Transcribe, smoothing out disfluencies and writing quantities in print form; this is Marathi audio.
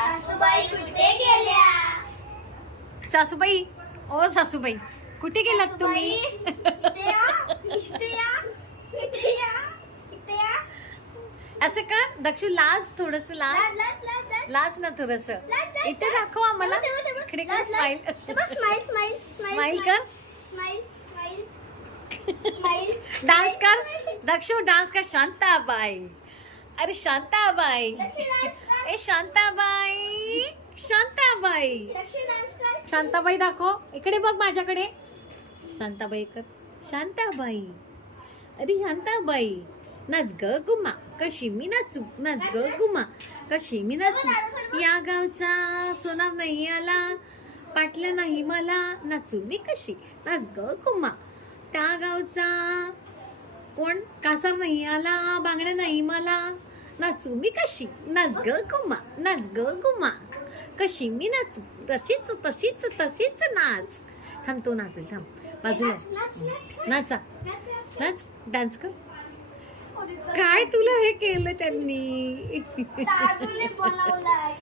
सासूबाई कुठे गेल्या? सासूबाई, ओ सासूबाई, कुठे गेलात तुम्ही? इथे या, इथे या, इथे या, इथे या. असं का दक्षू? लाज, थोडस लाज, लाज, लाज, लाज, लाज. लाज ना थोडस. लाज. इथे दाखव आम्हाला. तेव्हा, तेव्हा. इकडे कर. लाज, लाज. स्माइल, तेव्हा स्माइल, स्माइल, स्माइल, स्माइल कर. Smile, smile, smile. डान्स कर दक्षू, डान्स कर. शांताबाई, अरे शांताबाई, ए शांताबाई, शांताबाई, लक्ष्मी डान्स कर. शांताबाई दाखव. इकडे बघ माझ्याकडे. शांताबाई कर. शांताबाई, अरे शांताबाई, नाच ग गुमा, कशी मी नाचू, नाच ग गुमा, कशी मी नाचू. या गावचा सोनार नाही आला, पाटलं नाही मला, नाचू मी कशी, नाच ग गुमा. त्या गावचा कोण कासार नाही आला, बांगड्या नाही मला, नाचू मी कशी, नाच ग गुमा, नाच ग गुमा, कशी मी नाचू, तशीच तशीच तशीच नाच. थांब, तो नाचेल, थांब बाजूला. नाच, नाच, नाच, नाचा, नाच, नाच. नाच, डान्स कर. अरे, काय तुला हे केलं त्यांनी? दादूने बनवलाय.